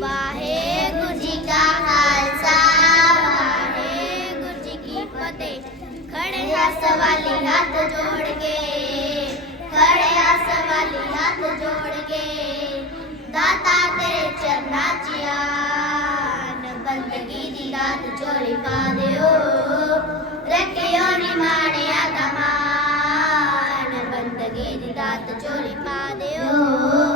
वाहेगुरु जी का खालसा, वाहेगुरु जी की फतेह। खड़े हाथ वाली हाथ जोड़ के, खड़े हाथ वाली हाथ जोड़ के। दाता तेरे चरना चिया बंदगी दी रात जोड़ी पा दियो रखियो नी माने आदमान बंदगी दी रात जोड़ी पा दियो